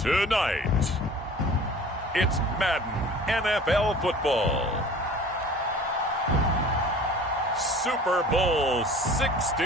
Tonight, it's Madden NFL football. Super Bowl 60.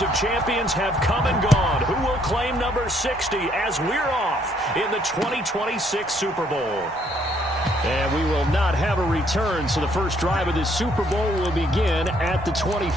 Of champions have come and gone. Who will claim number 60 as we're off in the 2026 Super Bowl? And we will not have a return, so the first drive of this Super Bowl will begin at the 20.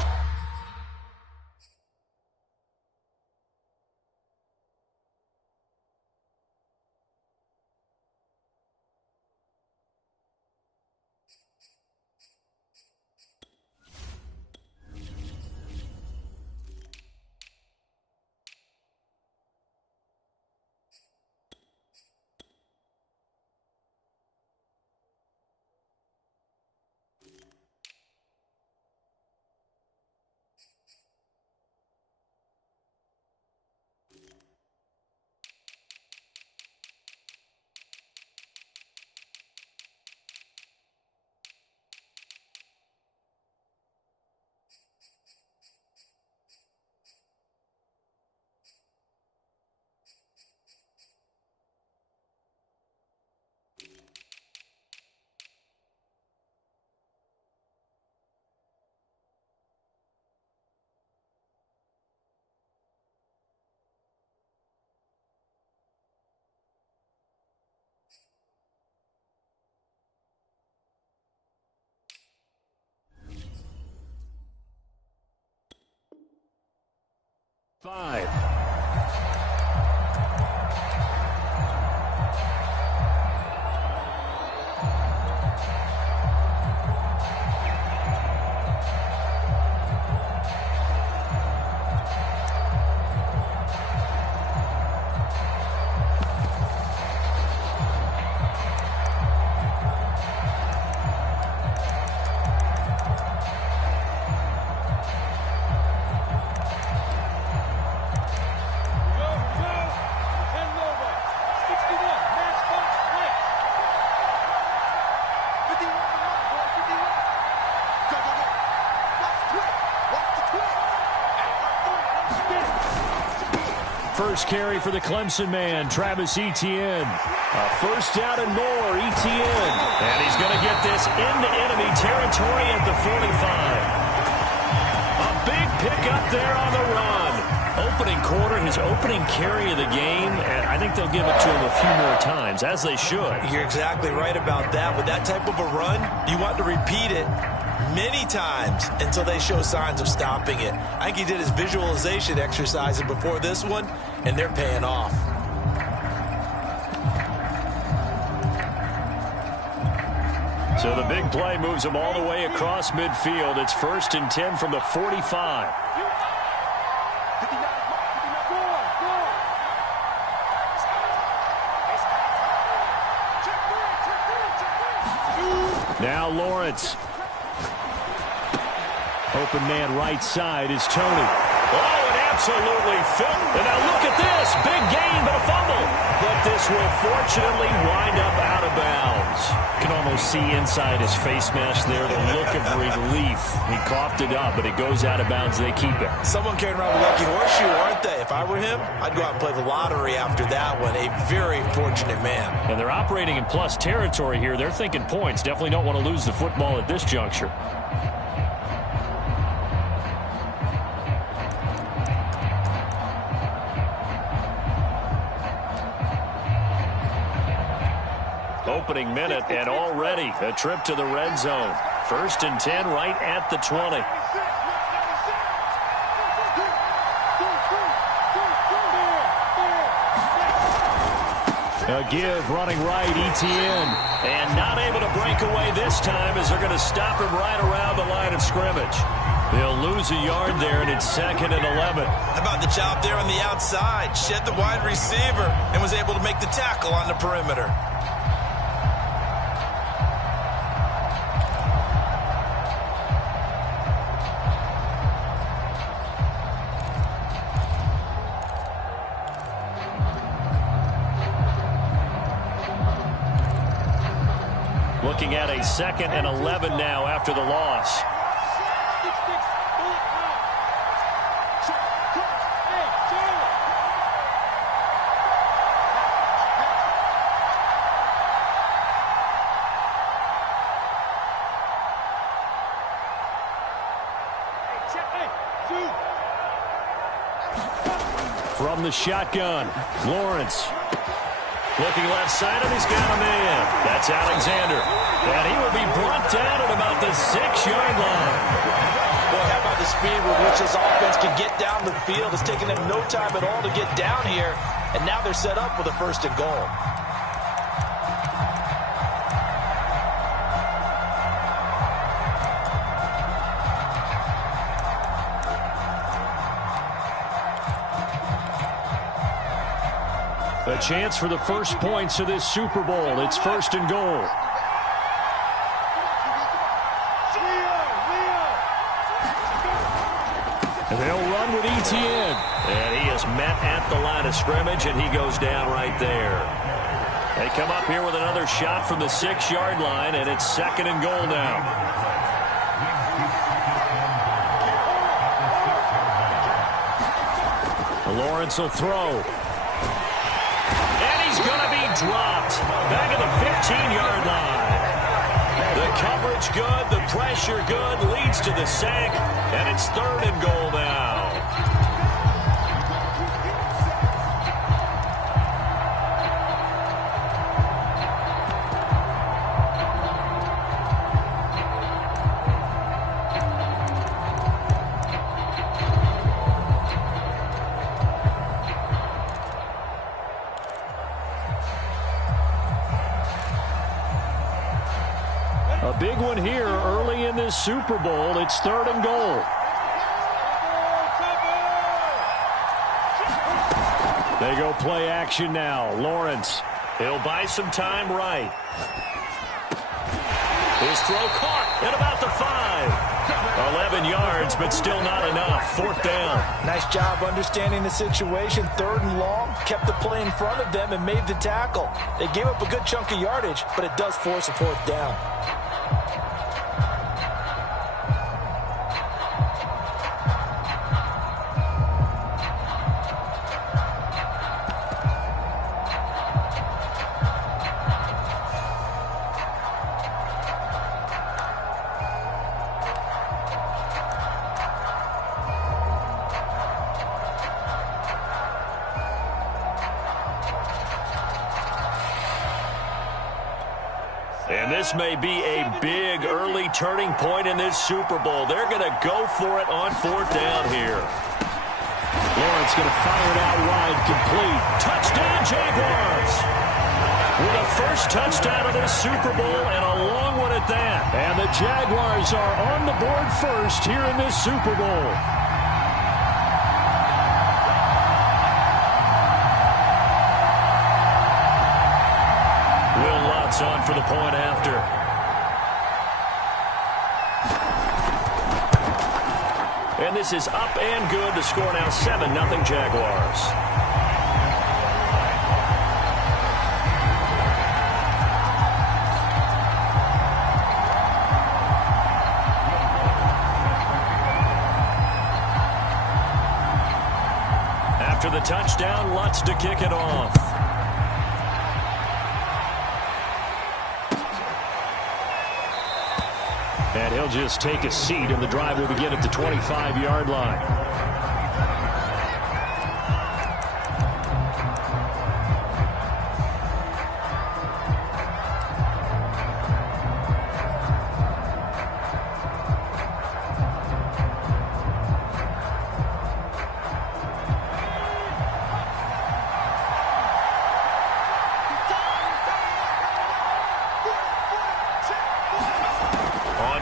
Five. First carry for the Clemson man, Travis Etienne. A first down and more, Etienne. And he's going to get this into enemy territory at the 45. A big pickup there on the run. Opening quarter, his opening carry of the game, and I think they'll give it to him a few more times, as they should. You're exactly right about that. With that type of a run, you want to repeat it many times until they show signs of stopping it. I think he did his visualization exercises before this one, and they're paying off. So the big play moves him all the way across midfield. It's 1st and 10 from the 45. Now Lawrence. Open man right side is Tony. Oh, and absolutely fit. And now look at this. Big gain, but a fumble. But this will fortunately wind up out of bounds. You can almost see inside his face mask there the look of relief. He coughed it up, but it goes out of bounds. They keep it. Someone carrying around a lucky horseshoe, aren't they? If I were him, I'd go out and play the lottery after that one. A very fortunate man. And they're operating in plus territory here. They're thinking points. Definitely don't want to lose the football at this juncture. Opening minute, and already a trip to the red zone. 1st and 10 right at the 20. A give running right, Etienne. And not able to break away this time as they're going to stop him right around the line of scrimmage. They'll lose a yard there, and it's 2nd and 11. How about the job there on the outside? Shed the wide receiver and was able to make the tackle on the perimeter. Looking at a 2nd and 11 now after the loss. From the shotgun, Lawrence. Looking left side, and he's got a man. That's Alexander. And he will be brought down at about the 6-yard line. Boy, how about the speed with which this offense can get down the field? It's taking them no time at all to get down here. And now they're set up with a 1st and goal. A chance for the first points of this Super Bowl. It's 1st and goal. And they'll run with Etienne. And he is met at the line of scrimmage, and he goes down right there. They come up here with another shot from the 6-yard line, and it's 2nd and goal now. Lawrence will throw. He's going to be dropped back at the 15-yard line. The coverage good, the pressure good, leads to the sack, and it's 3rd and goal now. A big one here early in this Super Bowl. It's 3rd and goal. They go play action now. Lawrence. He'll buy some time right. His throw caught at about the 5. 11 yards, but still not enough. 4th down. Nice job understanding the situation. 3rd and long. Kept the play in front of them and made the tackle. They gave up a good chunk of yardage, but it does force a 4th down. And this may be a big early turning point in this Super Bowl. They're going to go for it on 4th down here. Lawrence going to fire it out wide, complete. Touchdown, Jaguars! With a first touchdown of this Super Bowl, and a long one at that. And the Jaguars are on the board first here in this Super Bowl. On for the point after. And this is up and good. The score now 7-0 Jaguars. After the touchdown, Lutz to kick it off. And he'll just take a seat, and the drive will begin at the 25-yard line.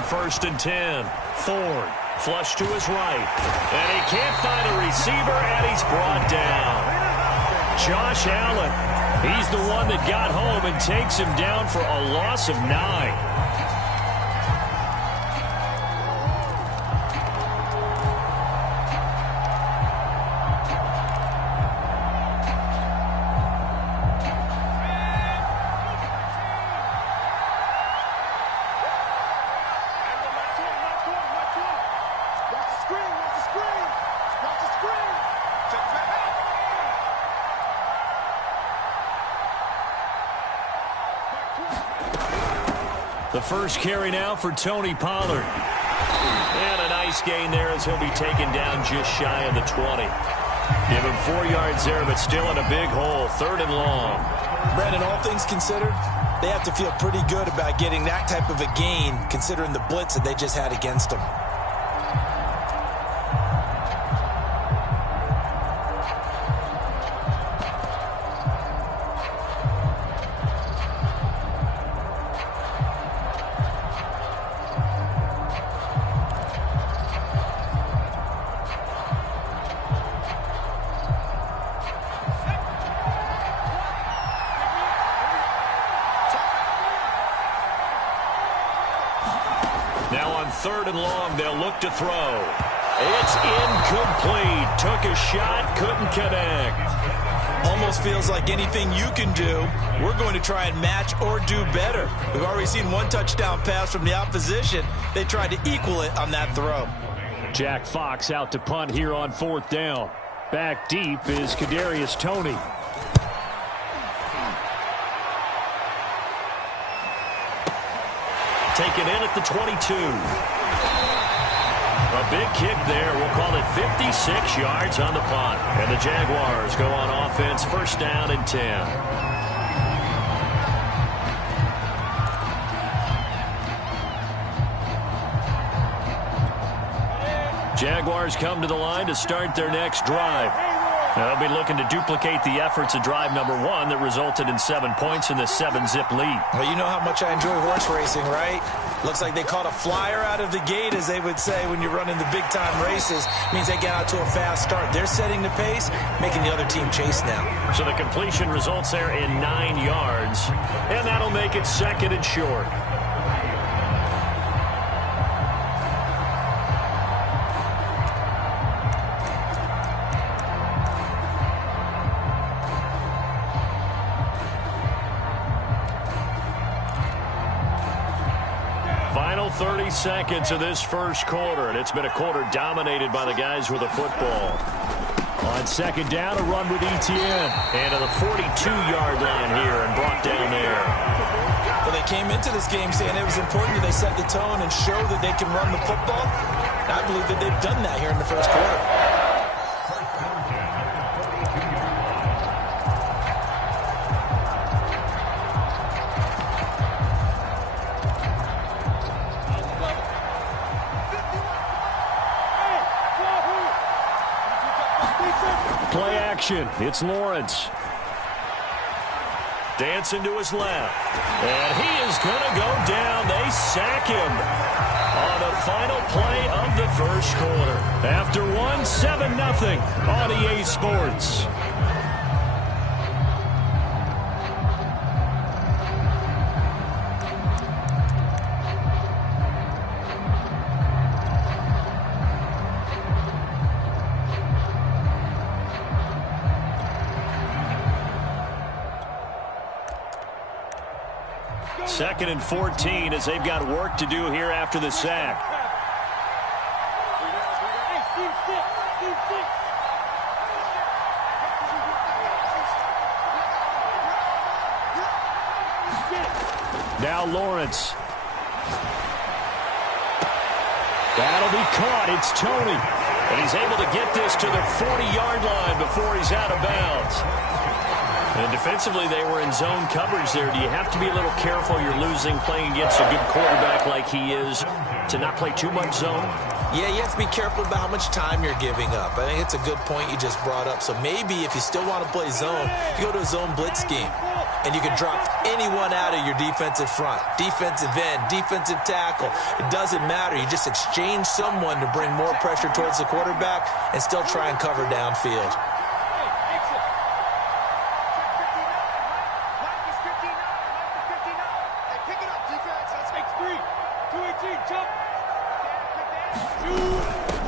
First and 10. Ford flush to his right. And he can't find a receiver, and he's brought down. Josh Allen. He's the one that got home and takes him down for a loss of 9. The first carry now for Tony Pollard. And a nice gain there as he'll be taken down just shy of the 20. Give him 4 yards there, but still in a big hole. 3rd and long. Brandon, all things considered, they have to feel pretty good about getting that type of a gain, considering the blitz that they just had against them. Now on 3rd and long, they'll look to throw. It's incomplete. Took a shot, couldn't connect. Almost feels like anything you can do, we're going to try and match or do better. We've already seen 1 touchdown pass from the opposition. They tried to equal it on that throw. Jack Fox out to punt here on 4th down. Back deep is Kadarius Toney. Taken in at the 22. A big kick there. We'll call it 56 yards on the punt. And the Jaguars go on offense, 1st down and 10. Jaguars come to the line to start their next drive. They'll be looking to duplicate the efforts of drive number 1 that resulted in 7 points in the 7-zip lead. Well, you know how much I enjoy horse racing, right? Looks like they caught a flyer out of the gate, as they would say when you're running the big-time races. Means they get out to a fast start. They're setting the pace, making the other team chase now. So the completion results there in 9 yards, and that'll make it 2nd and short. Final 30 seconds of this first quarter, and it's been a quarter dominated by the guys with the football. On 2nd down, a run with Etienne. And to the 42-yard line here and brought down there. Well, they came into this game saying it was important that they set the tone and show that they can run the football. And I believe that they've done that here in the first quarter. Play action. It's Lawrence. Dancing to his left. And he is going to go down. They sack him on the final play of the first quarter. After 7-0 on EA Sports. Second and 14 as they've got work to do here after the sack. Now Lawrence. That'll be caught. It's Toney. And he's able to get this to the 40-yard line before he's out of bounds. And defensively, they were in zone coverage there. Do you have to be a little careful? You're losing playing against a good quarterback like he is to not play too much zone? Yeah, you have to be careful about how much time you're giving up. I think it's a good point you just brought up. So maybe if you still want to play zone, you go to a zone blitz scheme. And you can drop anyone out of your defensive front. Defensive end, defensive tackle. It doesn't matter. You just exchange someone to bring more pressure towards the quarterback and still try and cover downfield.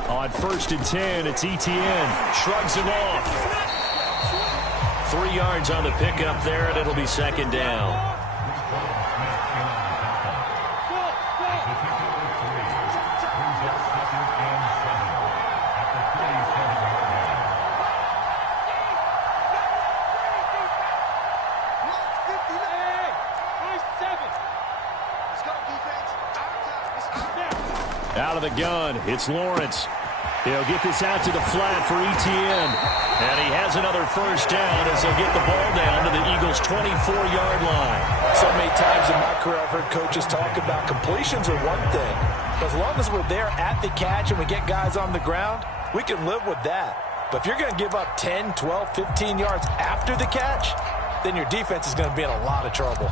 On 1st and 10, it's Etienne. Shrugs him off. 3 yards on the pickup there, and it'll be 2nd down. Out of the gun, it's Lawrence. He'll get this out to the flat for Etienne. And he has another first down as they'll get the ball down to the Eagles' 24-yard line. So many times in my career I've heard coaches talk about completions are one thing. But as long as we're there at the catch and we get guys on the ground, we can live with that. But if you're going to give up 10, 12, 15 yards after the catch, then your defense is going to be in a lot of trouble.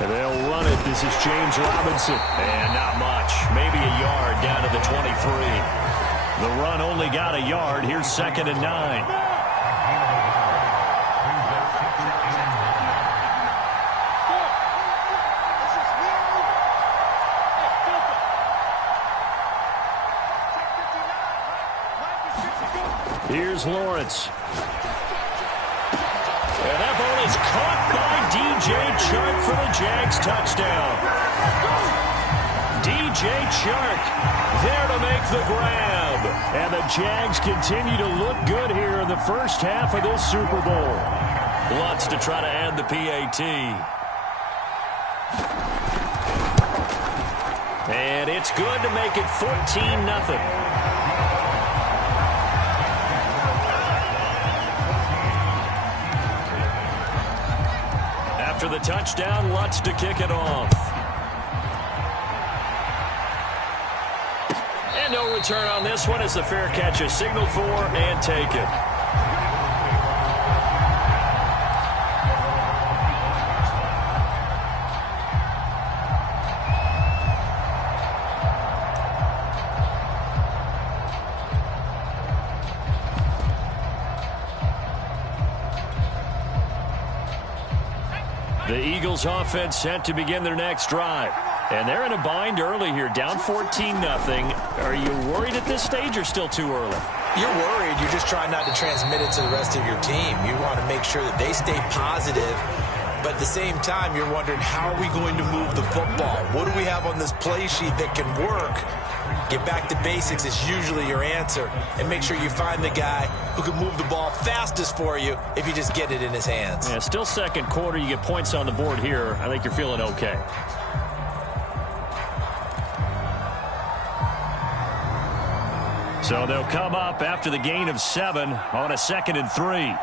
And they'll run it. This is James Robinson. And not much. Maybe a yard down to the 23. The run only got a yard. Here's 2nd and 9. Here's Lawrence. And that ball is caught by DJ Chark for the Jags touchdown. DJ Chark there to make the grab. And the Jags continue to look good here in the first half of this Super Bowl. Lutz to try to add the PAT. And it's good to make it 14-0. After the touchdown, Lutz to kick it off. And no return on this one as the fair catch is signaled for and taken. The Eagles offense set to begin their next drive. And they're in a bind early here, down 14-0. Are you worried at this stage or still too early? You're worried. You're just trying not to transmit it to the rest of your team. You want to make sure that they stay positive. But at the same time, you're wondering, how are we going to move the football? What do we have on this play sheet that can work? Get back to basics is usually your answer. And make sure you find the guy who can move the ball fastest for you if you just get it in his hands. Yeah, still second quarter. You get points on the board here. I think you're feeling okay. So they'll come up after the gain of 7 on a 2nd and 3.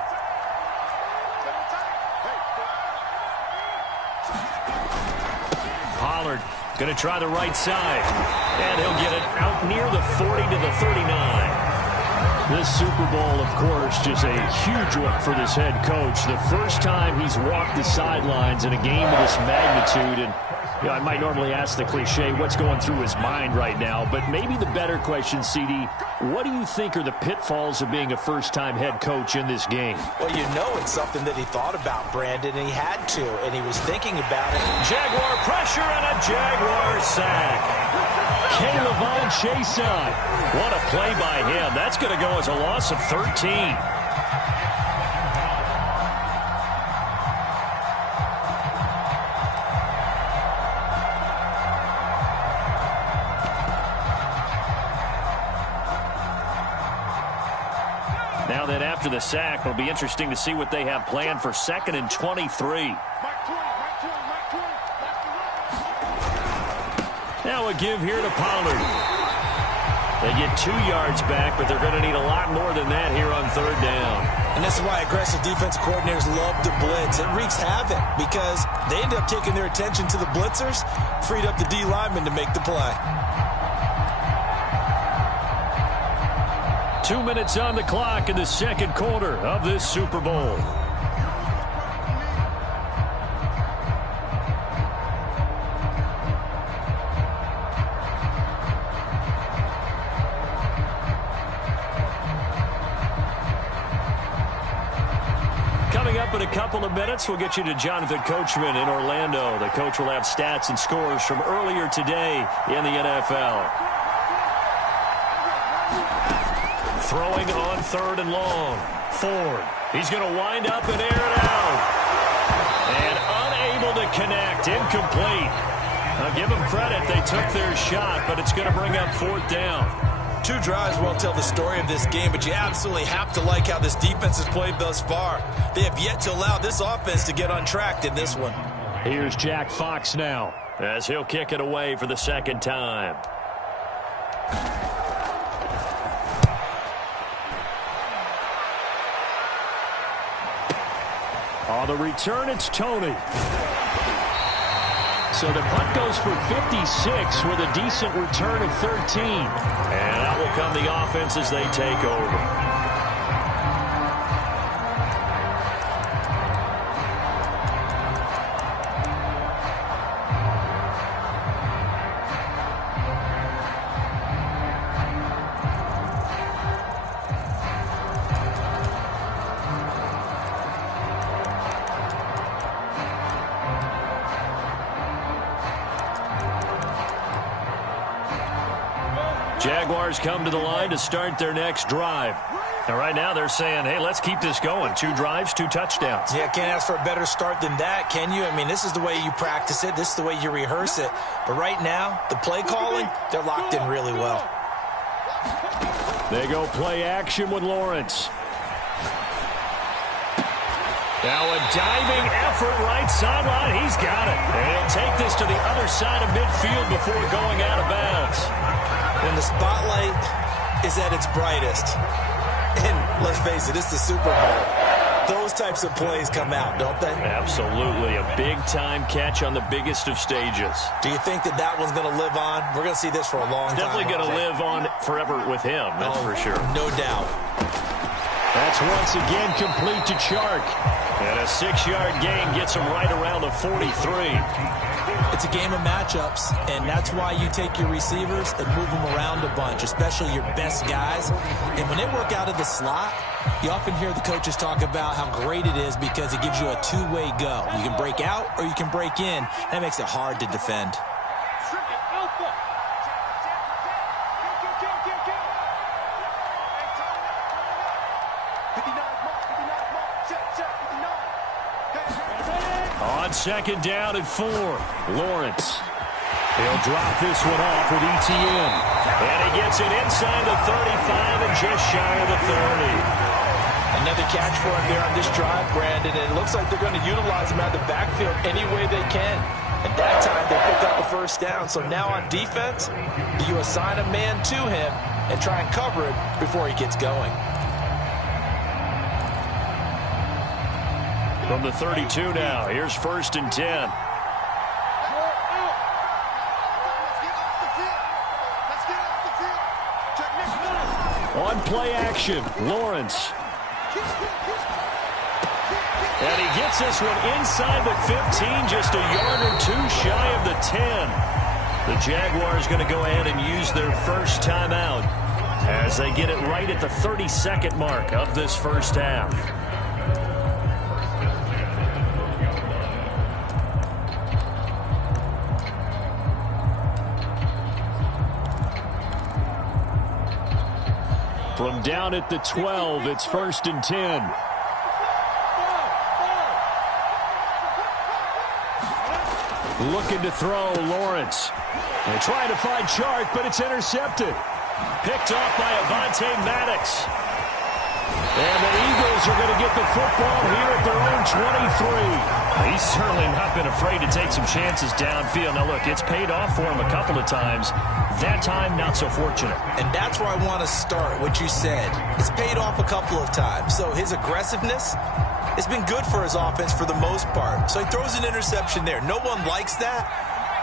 Pollard going to try the right side. And he'll get it out near the 40 to the 39. This Super Bowl, of course, just a huge one for this head coach. The first time he's walked the sidelines in a game of this magnitude. And you know, I might normally ask the cliche, what's going through his mind right now? But maybe the better question, CD, what do you think are the pitfalls of being a first-time head coach in this game? Well, you know it's something that he thought about, Brandon, and he had to, and he was thinking about it. Jaguar pressure and a Jaguar sack. K'Lavon Chaisson. What a play by him. That's going to go as a loss of 13. Now then, after the sack, it'll be interesting to see what they have planned for 2nd and 23. Now a give here to Pollard. They get 2 yards back, but they're going to need a lot more than that here on 3rd down. And this is why aggressive defensive coordinators love to blitz. It wreaks havoc because they end up taking their attention to the blitzers, freed up the D lineman to make the play. 2 minutes on the clock in the 2nd quarter of this Super Bowl. Coming up in a couple of minutes, we'll get you to Jonathan Coachman in Orlando. The coach will have stats and scores from earlier today in the NFL. Throwing on 3rd and long. Ford. He's going to wind up and air it out. And unable to connect. Incomplete. I'll give them credit. They took their shot, but it's going to bring up fourth down. 2 drives won't tell the story of this game, but you absolutely have to like how this defense has played thus far. They have yet to allow this offense to get untracked in this one. Here's Jack Fox now, as he'll kick it away for the second time. On the return, it's Tony. So the punt goes for 56 with a decent return of 13. And out will come the offense as they take over. Jaguars come to the line to start their next drive. And right now they're saying, hey, let's keep this going. 2 drives, 2 touchdowns. Yeah, can't ask for a better start than that, can you? I mean, this is the way you practice it. This is the way you rehearse it. But right now, the play calling, they're locked in really well. They go play action with Lawrence. Now a diving effort right sideline. He's got it. And he'll take this to the other side of midfield before going out of bounds. When the spotlight is at its brightest, and let's face it, it's the Super Bowl, those types of plays come out, don't they? Absolutely. A big-time catch on the biggest of stages. Do you think that that one's going to live on? We're going to see this for a long time. Definitely going to live on forever with him, that's for sure. No doubt. That's once again complete to Chark. And a 6-yard gain gets him right around the 43. It's a game of matchups, and that's why you take your receivers and move them around a bunch, especially your best guys. And when they work out of the slot, you often hear the coaches talk about how great it is because it gives you a 2-way go. You can break out or you can break in. That makes it hard to defend. On second down and 4, Lawrence. He'll drop this one off with ETN. And he gets it inside the 35 and just shy of the 30. Another catch for him there on this drive, Brandon. And it looks like they're going to utilize him out of the backfield any way they can. And that time they picked up the first down. So now on defense, do you assign a man to him and try and cover it before he gets going? From the 32 now, here's 1st and 10. On play action, Lawrence. And he gets this one inside the 15, just a yard or 2 shy of the 10. The Jaguars going to go ahead and use their first timeout as they get it right at the 32nd mark of this first half. From down at the 12, it's 1st and 10. Looking to throw, Lawrence. They're trying to find Chark, but it's intercepted. Picked off by Avonte Maddox. And the Eagles are going to get the football here at their own 23. He's certainly not been afraid to take some chances downfield. Now, look, it's paid off for him a couple of times. That time, not so fortunate. And that's where I want to start, what you said. It's paid off a couple of times. So his aggressiveness has been good for his offense for the most part. So he throws an interception there. No one likes that,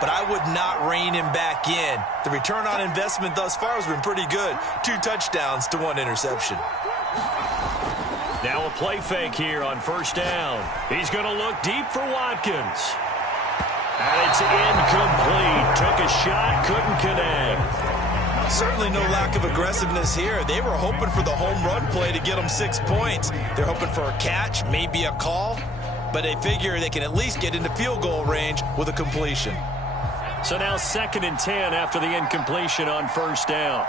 but I would not rein him back in. The return on investment thus far has been pretty good. 2 touchdowns to 1 interception. Now a play fake here on 1st down. He's going to look deep for Watkins. And it's incomplete. Took a shot, couldn't connect. Certainly no lack of aggressiveness here. They were hoping for the home run play to get them 6 points. They're hoping for a catch, maybe a call, but they figure they can at least get into field goal range with a completion. So now 2nd and 10 after the incompletion on 1st down.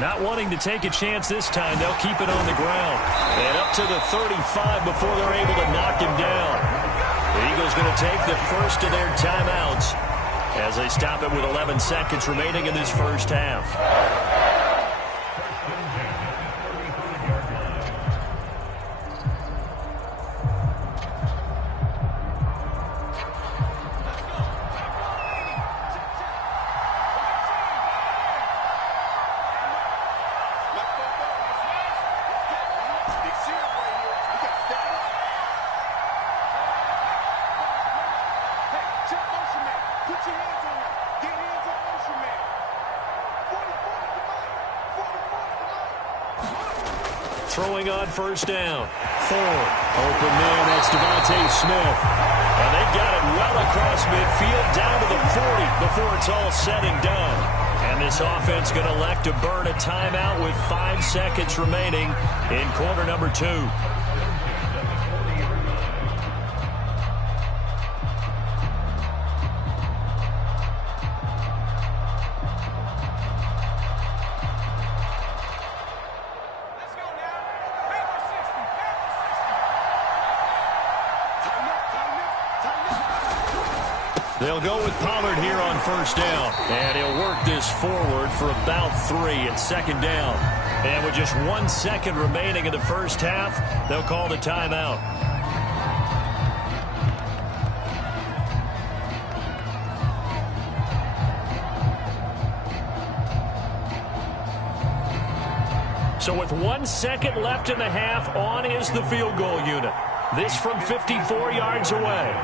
Not wanting to take a chance this time, they'll keep it on the ground. And up to the 35 before they're able to knock him down. The Eagles going to take the first of their timeouts as they stop it with 11 seconds remaining in this first half. Throwing on first down. Ford. Open man, that's Devontae Smith. And they got it well across midfield down to the 40 before it's all said and done. And this offense going to elect to burn a timeout with 5 seconds remaining in quarter number 2. They'll go with Pollard here on first down. And he'll work this forward for about 3 at second down. And with just 1 second remaining in the first half, they'll call the timeout. So with 1 second left in the half, on is the field goal unit. This from 54 yards away.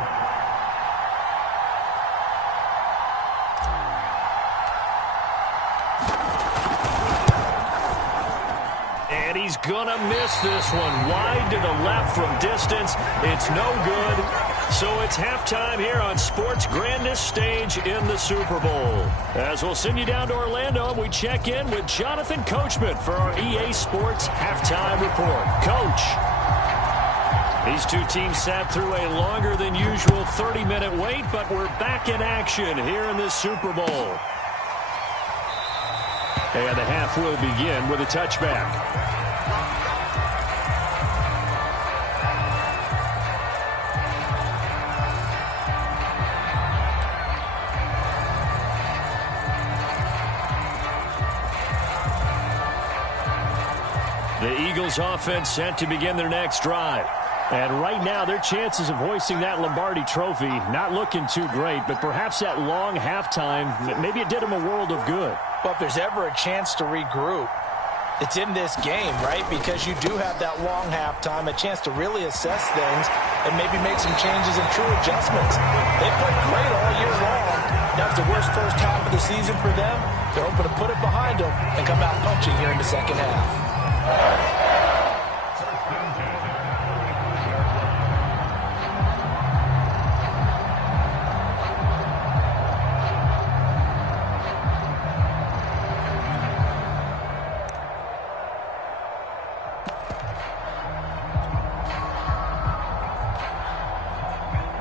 He's going to miss this one. Wide to the left from distance. It's no good. So it's halftime here on sports' grandest stage in the Super Bowl. As we'll send you down to Orlando, and we check in with Jonathan Coachman for our EA Sports Halftime Report. Coach. These two teams sat through a longer than usual 30-minute wait, but we're back in action here in this Super Bowl. And the half will begin with a touchback. The Eagles offense set to begin their next drive. And right now, their chances of hoisting that Lombardi trophy not looking too great, but perhaps that long halftime, maybe it did them a world of good. Well, if there's ever a chance to regroup, it's in this game, right? Because you do have that long halftime, a chance to really assess things and maybe make some changes and true adjustments. They played great all year long. That was the worst first half of the season for them. They're hoping to put it behind them and come out punching here in the second half.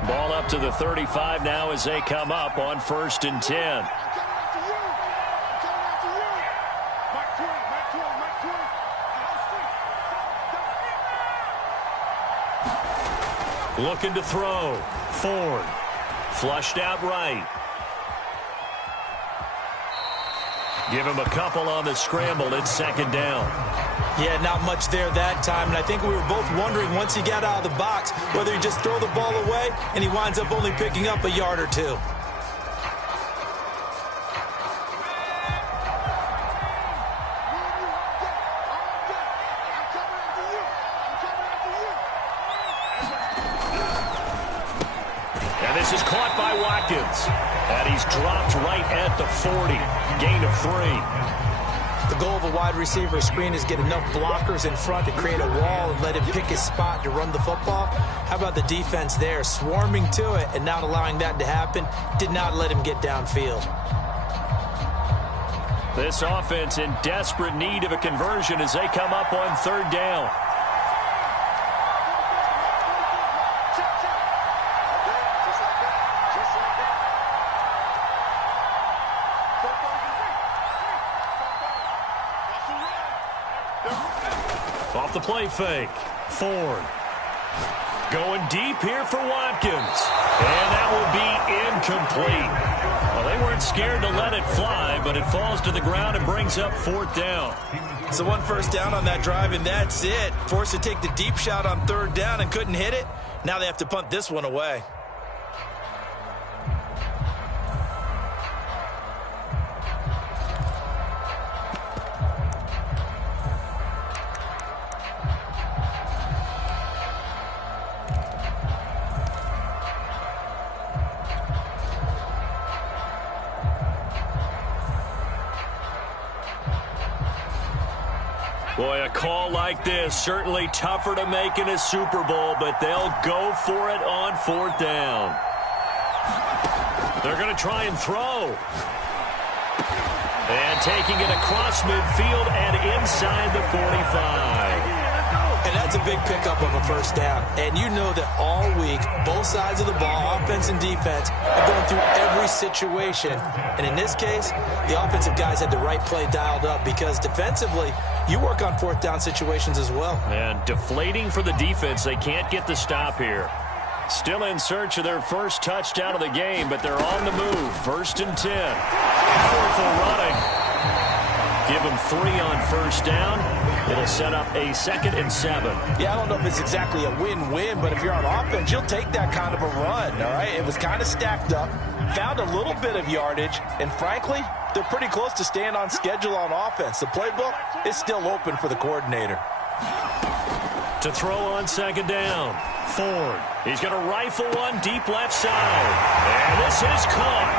Ball up to the 35 now as they come up on 1st and 10. Looking to throw. Ford. Flushed out right. Give him a couple on the scramble. It's second down. Yeah, not much there that time. And I think we were both wondering once he got out of the box whether he just throw the ball away and he winds up only picking up a yard or two. This is caught by Watkins. And he's dropped right at the 40. Gain of 3. The goal of a wide receiver screen is get enough blockers in front to create a wall and let him pick his spot to run the football. How about the defense there? Swarming to it and not allowing that to happen. Did not let him get downfield. This offense in desperate need of a conversion as they come up on 3rd down. Off the play fake. Ford. Going deep here for Watkins. And that will be incomplete. Well, they weren't scared to let it fly, but it falls to the ground and brings up 4th down. So 1 first down on that drive, and that's it. Forced to take the deep shot on 3rd down and couldn't hit it. Now they have to punt this one away. Boy, a call like this, certainly tougher to make in a Super Bowl, but they'll go for it on 4th down. They're going to try and throw. And taking it across midfield and inside the 45. And that's a big pickup of a first down. And you know that all week, both sides of the ball, offense and defense, are going through every situation. And in this case, the offensive guys had the right play dialed up because defensively, you work on 4th down situations as well. And deflating for the defense. They can't get the stop here. Still in search of their first touchdown of the game, but they're on the move. 1st and 10. Powerful running. Give them 3 on 1st down. It'll set up a 2nd and 7. Yeah, I don't know if it's exactly a win-win, but if you're on offense, you'll take that kind of a run, all right? It was kind of stacked up, found a little bit of yardage, and frankly, they're pretty close to staying on schedule on offense. The playbook is still open for the coordinator. To throw on 2nd down. Ford. He's going to rifle one deep left side. And this is caught.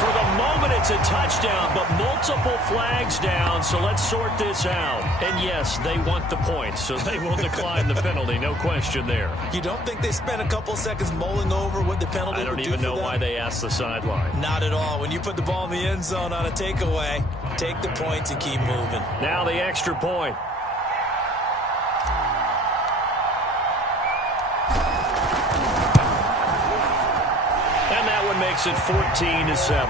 For the moment, it's a touchdown, but multiple flags down, so let's sort this out. And yes, they want the points, so they will decline the penalty, no question there. You don't think they spent a couple seconds mulling over what the penalty would do for them? I don't even know why they asked the sideline. Not at all. When you put the ball in the end zone on a takeaway, take the points and keep moving. Now the extra point. Makes it 14-7.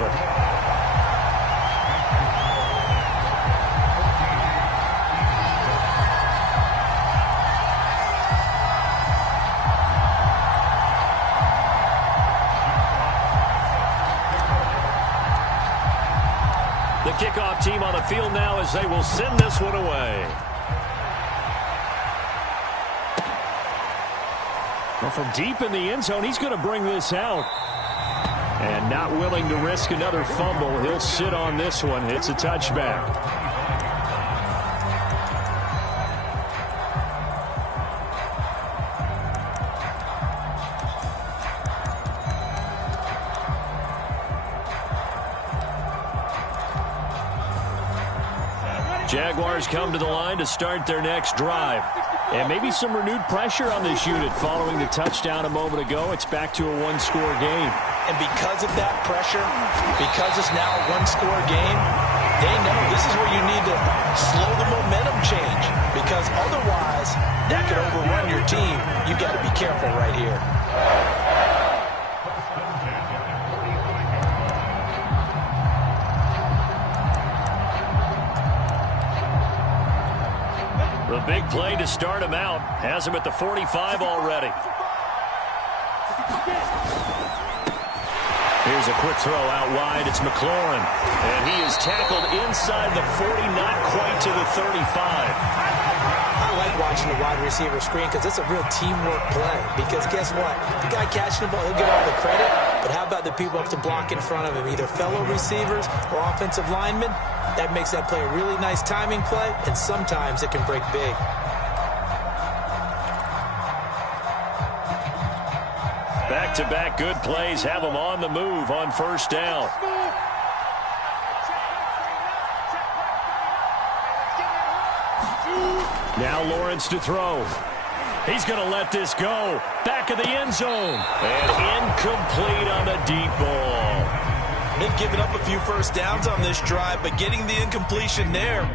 The kickoff team on the field now as they will send this one away. Well, from deep in the end zone, he's going to bring this out. And not willing to risk another fumble. He'll sit on this one. It's a touchback. Jaguars come to the line to start their next drive. And maybe some renewed pressure on this unit following the touchdown a moment ago. It's back to a one-score game. And because of that pressure, because it's now a one-score game, they know this is where you need to slow the momentum change. Because otherwise, that could overrun your team. You've got to be careful right here. The big play to start him out. Has him at the 45 already. Here's a quick throw out wide. It's McLaurin. And he is tackled inside the 40, not quite to the 35. I like watching the wide receiver screen because it's a real teamwork play. Because guess what? The guy catching the ball, he'll get all the credit. But how about the people up to block in front of him, either fellow receivers or offensive linemen? That makes that play a really nice timing play, and sometimes it can break big. Back-to-back good plays have them on the move on first down. Now Lawrence to throw. He's going to let this go. Back of the end zone. And incomplete on the deep ball. They've given up a few first downs on this drive, but getting the incompletion there.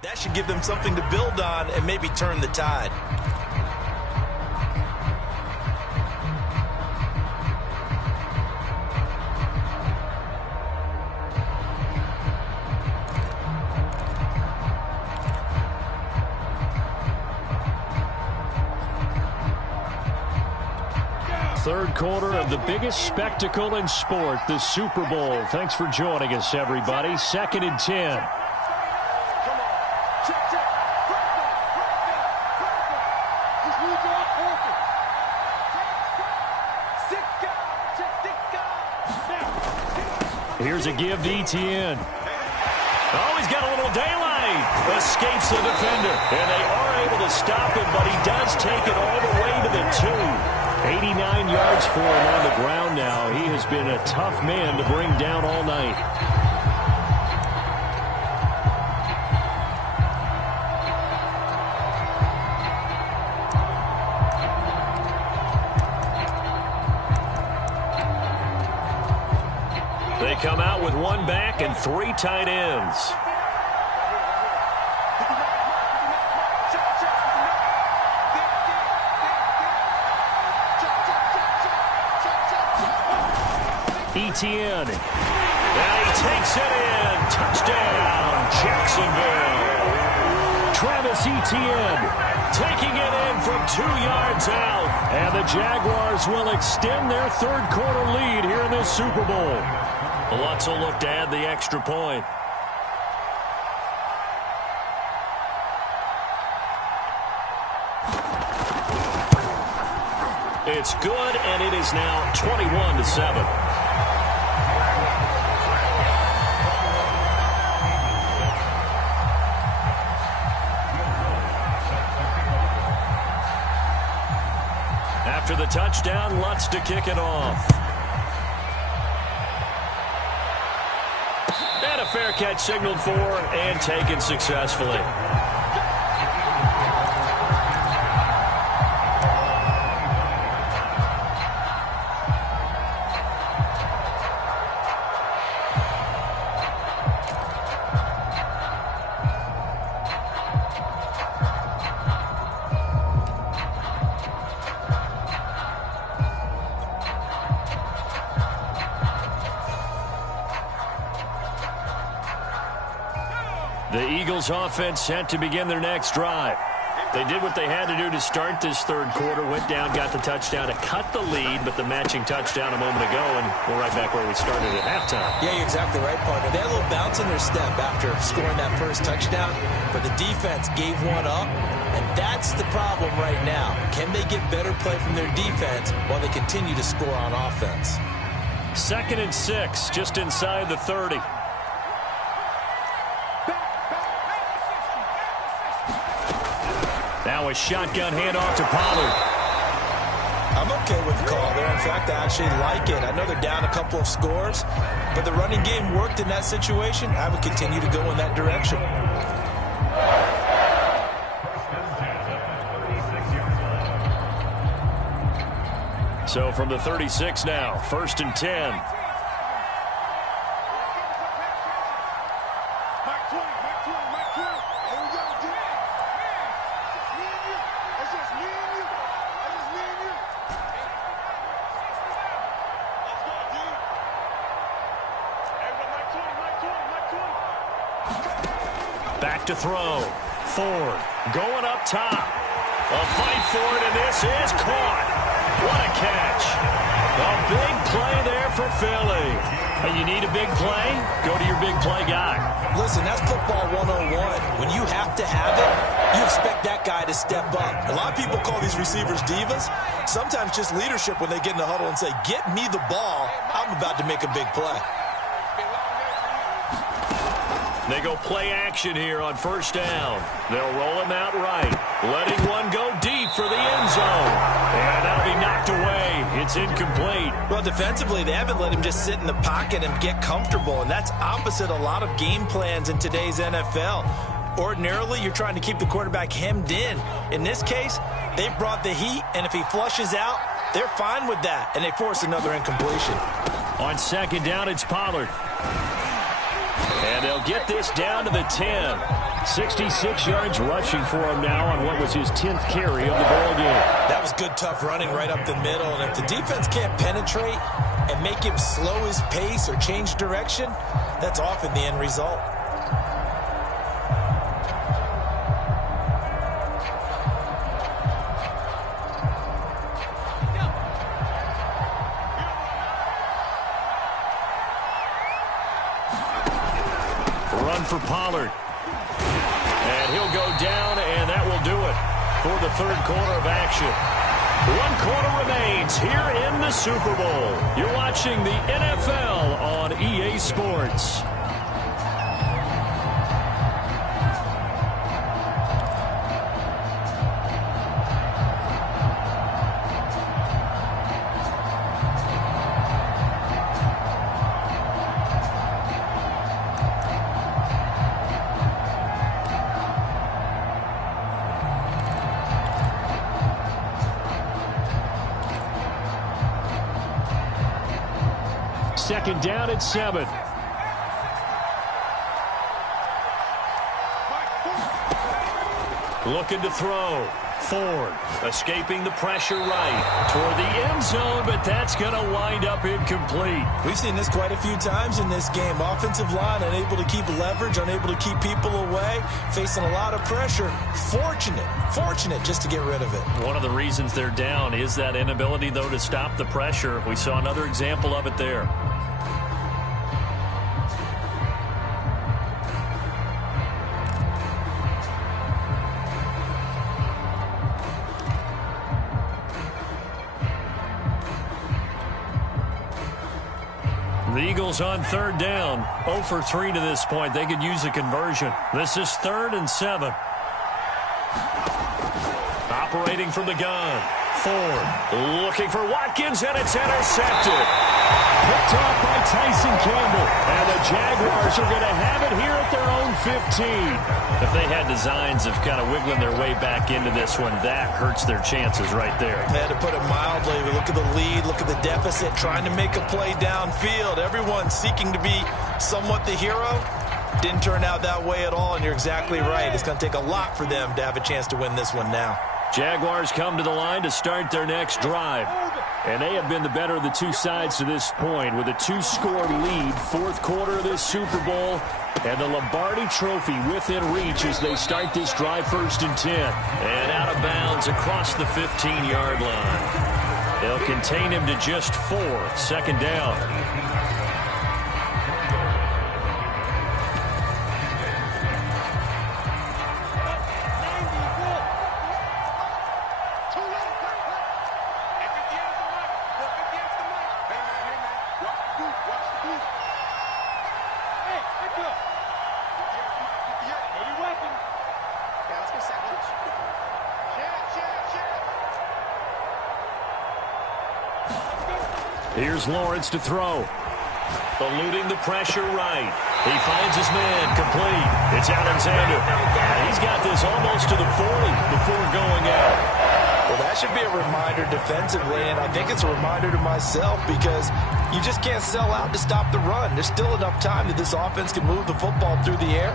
That should give them something to build on and maybe turn the tide. third quarter of the biggest spectacle in sport, the Super Bowl. Thanks for joining us, everybody. 2nd and 10. Here's a give to Etienne. Oh, he's got a little daylight. Escapes the defender. And they are able to stop him, but he does take it all the way to the 2. 89 yards for him on the ground now. He has been a tough man to bring down all night. They come out with one back and 3 tight ends. Etienne. Now he takes it in. Touchdown, Jacksonville. Travis Etienne taking it in from 2 yards out. And the Jaguars will extend their third quarter lead here in this Super Bowl. Lutz will look to add the extra point. It's good, and it is now 21-7. After the touchdown, Lutz to kick it off. And a fair catch signaled for and taken successfully. The Eagles offense set to begin their next drive. They did what they had to do to start this third quarter, went down, got the touchdown to cut the lead, but the matching touchdown a moment ago, and we're right back where we started at halftime. Yeah, you're exactly right, partner. They had a little bounce in their step after scoring that first touchdown, but the defense gave one up, and that's the problem right now. Can they get better play from their defense while they continue to score on offense? 2nd and 6, just inside the 30. Now a shotgun handoff to Pollard. I'm okay with the call there. In fact, I actually like it. I know they're down a couple of scores, but the running game worked in that situation. I would continue to go in that direction. So from the 36 now, 1st and 10. Back to throw. Ford going up top. A fight for it, and this is caught. What a catch. A big play there for Philly. And you need a big play? Go to your big play guy. Listen, that's football 101. When you have to have it, you expect that guy to step up. A lot of people call these receivers divas. Sometimes just leadership when they get in the huddle and say, get me the ball. I'm about to make a big play. They go play action here on 1st down. They'll roll him out right, letting one go deep for the end zone. And that'll be knocked away. It's incomplete. Well, defensively, they haven't let him just sit in the pocket and get comfortable, and that's opposite a lot of game plans in today's NFL. Ordinarily, you're trying to keep the quarterback hemmed in. In this case, they brought the heat, and if he flushes out, they're fine with that, and they force another incompletion. On 2nd down, it's Pollard. And they'll get this down to the 10. 66 yards rushing for him now on what was his 10th carry of the ball game. That was good, tough running right up the middle. And if the defense can't penetrate and make him slow his pace or change direction, that's often the end result. Run for Pollard. And he'll go down, and that will do it for the third quarter of action. 1 quarter remains here in the Super Bowl. You're watching the NFL on EA Sports. Second down at 7. Looking to throw. Ford escaping the pressure right toward the end zone, but that's going to wind up incomplete. We've seen this quite a few times in this game. Offensive line unable to keep leverage, unable to keep people away, facing a lot of pressure. Fortunate just to get rid of it. One of the reasons they're down is that inability, though, to stop the pressure. We saw another example of it there. The Eagles on third down. 0 for 3 to this point. They could use a conversion. This is 3rd and 7. Operating from the gun. Ford looking for Watkins, and it's intercepted. Picked off by Tyson Campbell. And the Jaguars are going to have it here at their own 15. If they had designs of kind of wiggling their way back into this one, that hurts their chances right there. They had to put it mildly. Look at the lead, look at the deficit, trying to make a play downfield. Everyone seeking to be somewhat the hero. Didn't turn out that way at all, and you're exactly right. It's going to take a lot for them to have a chance to win this one now. Jaguars come to the line to start their next drive. And they have been the better of the two sides to this point with a 2-score lead. 4th quarter of this Super Bowl. And the Lombardi Trophy within reach as they start this drive 1st and 10. And out of bounds across the 15-yard line. They'll contain him to just 4. 2nd down. Here's Lawrence to throw. Eluding the pressure right. He finds his man complete. It's Alexander. And he's got this almost to the 40 before going out. Well, that should be a reminder defensively, and I think it's a reminder to myself because you just can't sell out to stop the run. There's still enough time that this offense can move the football through the air,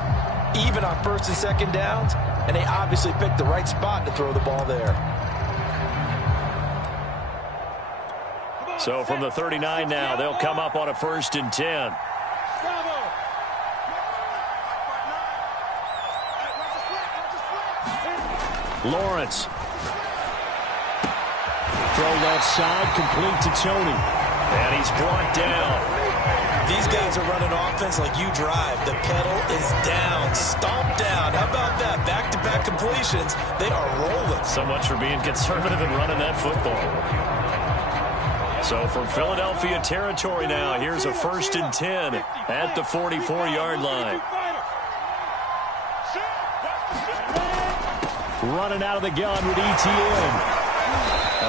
even on 1st and 2nd downs, and they obviously picked the right spot to throw the ball there. So from the 39 now, they'll come up on a 1st and 10. Lawrence. Throw left side, complete to Tony. And he's brought down. These guys are running offense like you drive. The pedal is down, stomped down. How about that? Back-to-back completions. They are rolling. So much for being conservative and running that football. So from Philadelphia territory now, here's a 1st and 10 at the 44-yard line. Running out of the gun with ETN.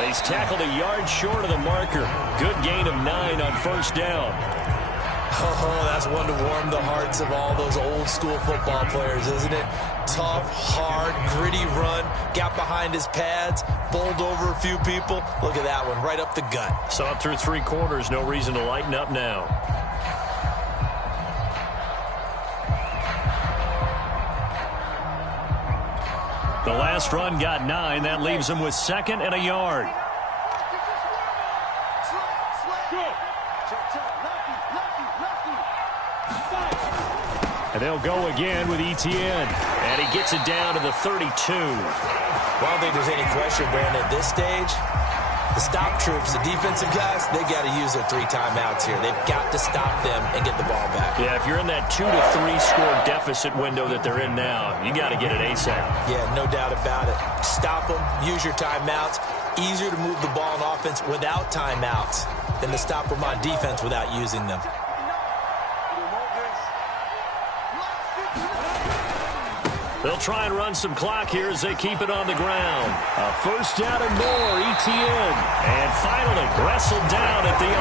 He's tackled a yard short of the marker. Good gain of 9 on 1st down. Oh, that's one to warm the hearts of all those old school football players, isn't it? Tough, hard, gritty run. Got behind his pads, bowled over a few people. Look at that one, right up the gut. So up through 3 quarters, no reason to lighten up now. The last run got 9. That leaves him with 2nd and a yard. And they'll go again with ETN. And he gets it down to the 32. Well, I don't think there's any question, Brandon, at this stage. The stop troops, the defensive guys, they got to use their 3 timeouts here. They've got to stop them and get the ball back. Yeah, if you're in that 2 to 3 score deficit window that they're in now, you got to get it ASAP. Yeah, no doubt about it. Stop them, use your timeouts. Easier to move the ball on offense without timeouts than to stop them on defense without using them. They'll try and run some clock here as they keep it on the ground. A first down and more, ETN. And finally, wrestled down at the 11.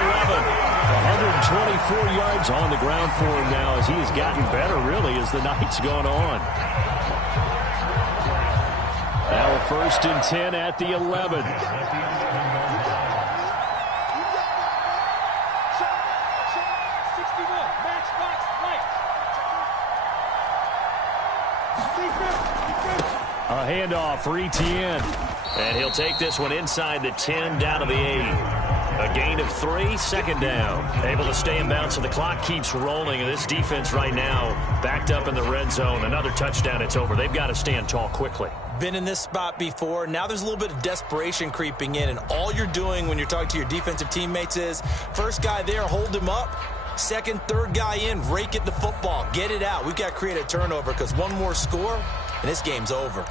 124 yards on the ground for him now as he has gotten better, really, as the night's gone on. Now a first and 10 at the 11. A handoff for ETN. And he'll take this one inside the 10 down to the 8. A gain of 3, second down. Able to stay in bounds, so the clock keeps rolling. And this defense right now backed up in the red zone. Another touchdown, it's over. They've got to stand tall quickly. Been in this spot before. Now there's a little bit of desperation creeping in. And all you're doing when you're talking to your defensive teammates is, first guy there, hold him up. Second, third guy in, rake at the football. Get it out. We've got to create a turnover because one more score, and this game's over.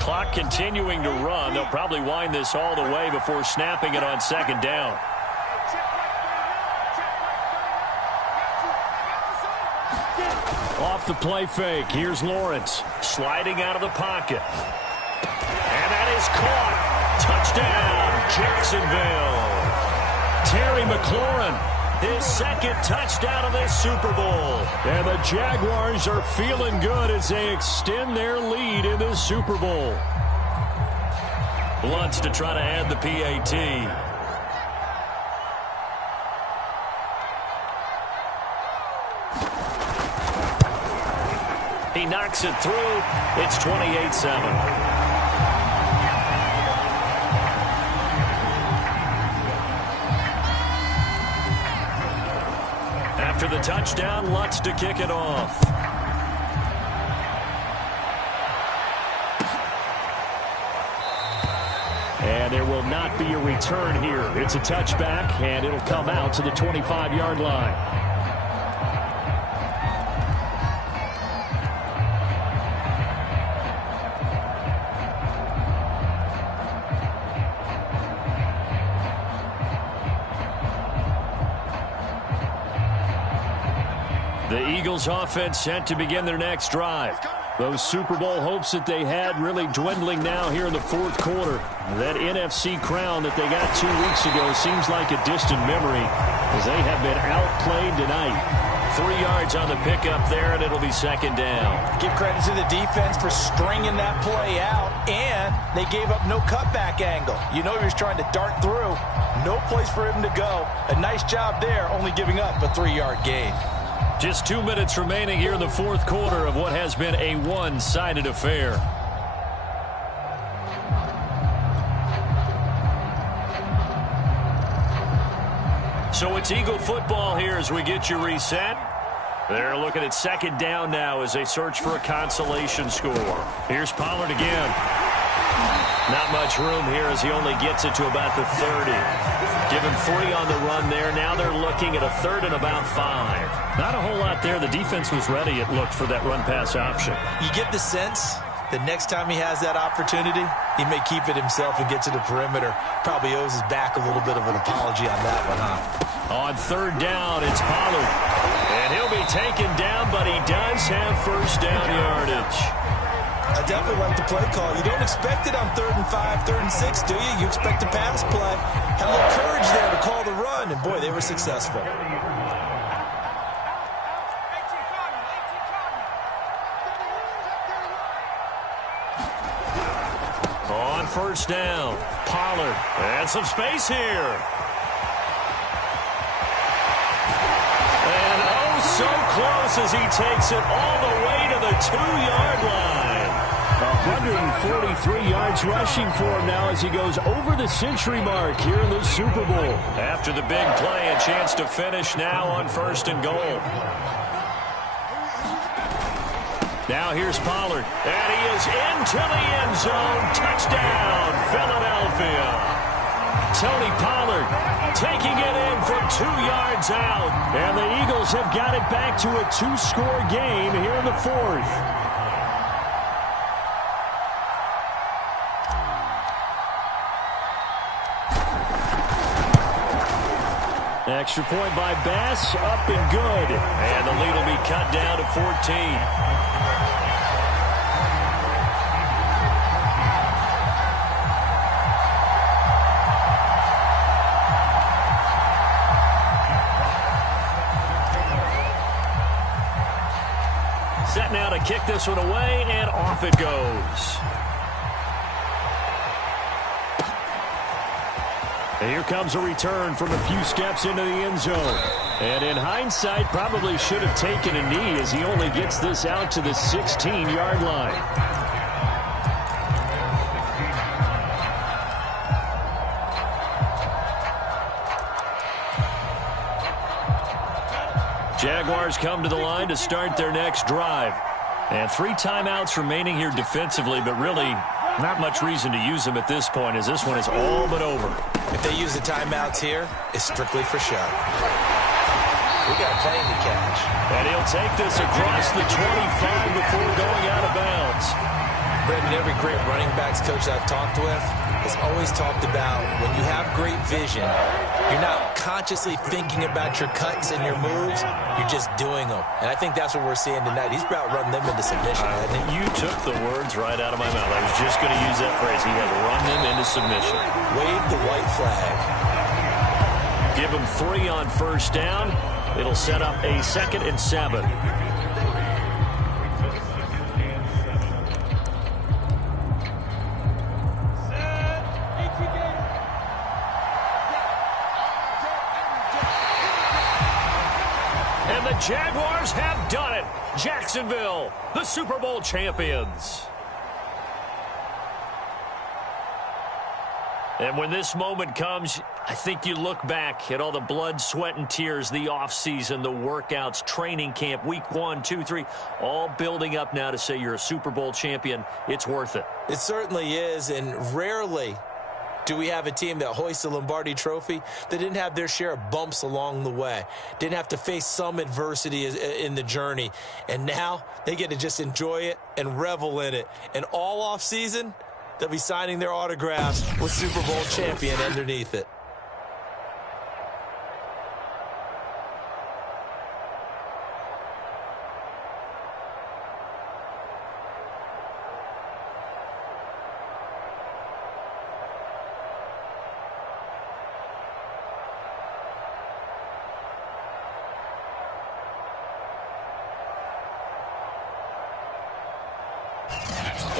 Clock continuing to run. They'll probably wind this all the way before snapping it on second down. Off the play fake. Here's Lawrence sliding out of the pocket. And that is caught. Touchdown, Jacksonville. Terry McLaurin, his second touchdown of this Super Bowl. And the Jaguars are feeling good as they extend their lead in this Super Bowl. Blunts to try to add the PAT. He knocks it through. It's 28-7. After the touchdown, Lutz to kick it off. And there will not be a return here. It's a touchback, and it'll come out to the 25-yard line. The Eagles offense set to begin their next drive. Those Super Bowl hopes that they had really dwindling now here in the fourth quarter. That NFC crown that they got 2 weeks ago seems like a distant memory as they have been outplayed tonight. 3 yards on the pickup there, and it'll be second down. Give credit to the defense for stringing that play out, and they gave up no cutback angle. You know he was trying to dart through. No place for him to go. A nice job there, only giving up a 3-yard gain. Just 2 minutes remaining here in the fourth quarter of what has been a one-sided affair. So it's Eagle football here as we get you reset. They're looking at second down now as they search for a consolation score. Here's Pollard again. Not much room here as he only gets it to about the 30. Give him 3 on the run there. Now they're looking at a third and about 5. Not a whole lot there. The defense was ready, it looked, for that run-pass option. You get the sense that next time he has that opportunity, he may keep it himself and get to the perimeter. Probably owes his back a little bit of an apology on that one, huh? On third down, it's Pollard. And he'll be taken down, but he does have first down yardage. I definitely like the play call. You don't expect it on 3rd and 5, 3rd and 6, do you? You expect a pass play. Had a little courage there to call the run, and boy, they were successful. On first down, Pollard. And some space here. And oh, so close as he takes it all the way to the 2-yard line. 143 yards rushing for him now as he goes over the century mark here in the Super Bowl. After the big play, a chance to finish now on 1st and goal. Now here's Pollard, and he is into the end zone. Touchdown, Philadelphia. Tony Pollard taking it in from 2 yards out. And the Eagles have got it back to a 2-score game here in the fourth. Extra point by Bass, up and good. And the lead will be cut down to 14. Set now to kick this one away, and off it goes. And here comes a return from a few steps into the end zone. And in hindsight, probably should have taken a knee as he only gets this out to the 16-yard line. Jaguars come to the line to start their next drive. And 3 timeouts remaining here defensively, but really not much reason to use them at this point as this one is all but over. If they use the timeouts here, it's strictly for show. We got plenty to catch. And he'll take this across the 25 before going out of bounds. Brendan, every great running backs coach I've talked with has always talked about when you have great vision, you're not consciously thinking about your cuts and your moves, you're just doing them. And I think that's what we're seeing tonight. He's about running them into submission. You took the words right out of my mouth. I was just going to use that phrase. He has run them into submission. Wave the white flag. Give him 3 on first down. It'll set up a 2nd and 7. And the Jaguars have done it. Jacksonville, the Super Bowl champions. And when this moment comes, I think you look back at all the blood, sweat, and tears, the offseason, the workouts, training camp, week 1, 2, 3, all building up now to say you're a Super Bowl champion. It's worth it. It certainly is, and rarely do we have a team that hoists the Lombardi Trophy that didn't have their share of bumps along the way, didn't have to face some adversity in the journey, and now they get to just enjoy it and revel in it. And all offseason, they'll be signing their autographs with Super Bowl champion underneath it.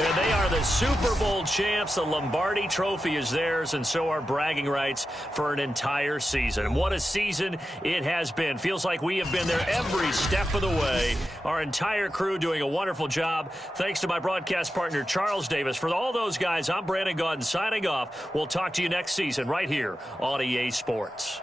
And they are the Super Bowl champs. The Lombardi Trophy is theirs, and so are bragging rights for an entire season. And what a season it has been. Feels like we have been there every step of the way. Our entire crew doing a wonderful job. Thanks to my broadcast partner, Charles Davis. For all those guys, I'm Brandon Gaudin signing off. We'll talk to you next season right here on EA Sports.